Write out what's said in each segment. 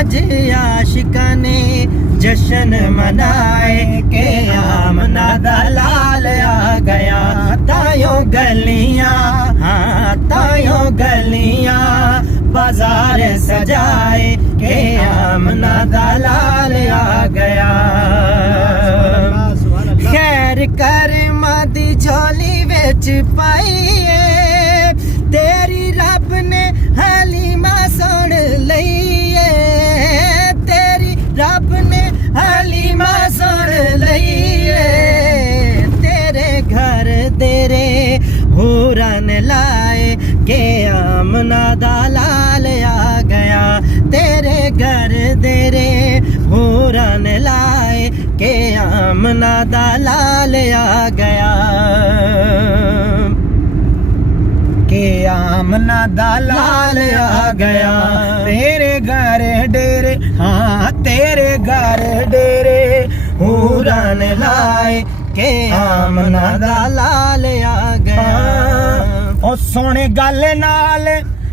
आज आशिका ने जश्न मनाए के आमना दा लाल आ गया। तायों गलियां, हाँ तायों गलियां बाजार सजाए के आमना दा लाल आ गया। खैर कर मादी झोली विच पाईए तेरी रब ने हलीमा सुन लईए। तेरी रब ने हलीमा सुन लईए। तेरे घर तेरे हुरन लाए के आमना दा लाल आ गया। तेरे घर तेरे हुरन लाए के आमना दा लाल आ गया। के आमना दा लाल आ गया। तेरे घर डेरे, हाँ तेरे घर डेरे हुरन लाए के आमना दा लाल आ गया। ओ सोने गल नाल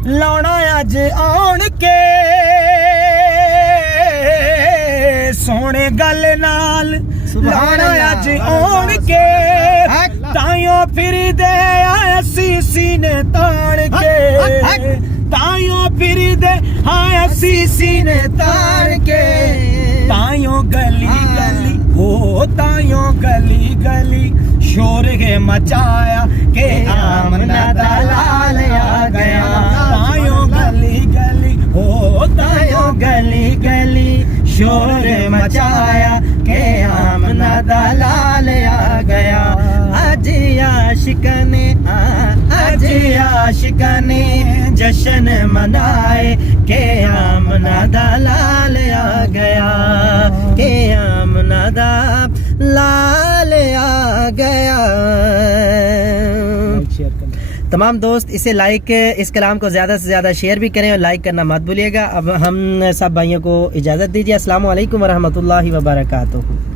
लाउणा अज आउण के, सोने गल नाल लाउणा अज आउण के। ताइयों फिर दे आसी सीने ताड़ के। ताइयों फिर दे आसी सीने ताड़ के। ताइयों गली गली, ओ ताइयों गली गली शोर के मचाया के आमना दा लाल आ गया। ताइयों गली गली, ओ ताइयों गली गली शोर मचाया के आमना दा लाल आ गया। आज आशिका ने, आज आशिका ने जश्न मनाए के आमना दा लाल आ गया। के आमना दा लाल आ गया। तमाम दोस्त इसे लाइक, इस कलाम को ज़्यादा से ज़्यादा शेयर भी करें और लाइक करना मत भूलिएगा। अब हम सब भाइयों को इजाज़त दीजिए। अस्सलामु अलैकुम वरहमतुल्लाहि वबरकातुहू।